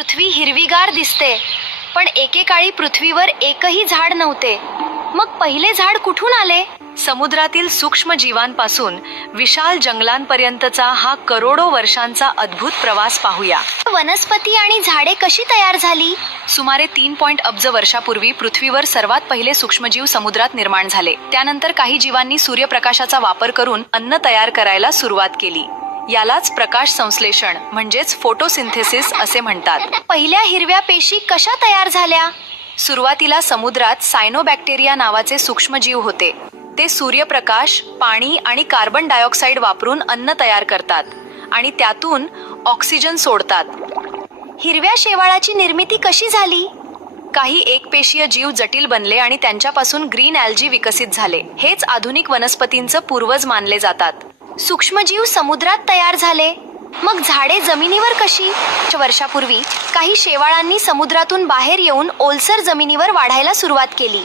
पृथ्वी हिरवीगार दिसते, पण एकेकाळी पृथ्वीवर एकही झाड नव्हते. मग पहिले झाड कुठून आले? समुद्रातील सूक्ष्म जीवांपासून विशाल जंगलांपर्यंतचा हा करोडो वर्षांचा अद्भुत प्रवास पाहूया. वनस्पती आणि झाडे कशी तयार झाली? सुमारे 3 अब्ज वर्षापूर्वी पृथ्वीवर सर्वात पहिले सूक्ष्मजीव समुद्रात निर्माण झाले. त्यानंतर काही जीवांनी सूर्यप्रकाशाचा वापर करून अन्न तयार करायला सुरुवात केली. यालाच प्रकाश संश्लेषण म्हणजेच फोटोसिंथेसिस असे म्हणतात. पहिल्या हिरव्या पेशी कशा तयार झाल्या? सुरुवातीला समुद्रात सायनोबॅक्टेरिया नावाचे सूक्ष्मजीव होते. ते सूर्यप्रकाश, पाणी आणि कार्बन डायऑक्साईड वापरून अन्न तयार करतात आणि त्यातून ऑक्सिजन सोडतात. हिरव्या शेवाळाची निर्मिती कशी झाली? काही एकपेशीय जीव जटिल बनले आणि त्यांच्यापासून ग्रीन ॲल्जी विकसित झाले. हेच आधुनिक वनस्पतींचं पूर्वज मानले जातात. सूक्ष्मजीव समुद्रात तयार झाले, मग झाडे जमिनीवर कशी? वर्षापूर्वी काही शेवाळांनी समुद्रातून बाहेर येऊन ओलसर जमिनीवर वाढायला सुरुवात केली.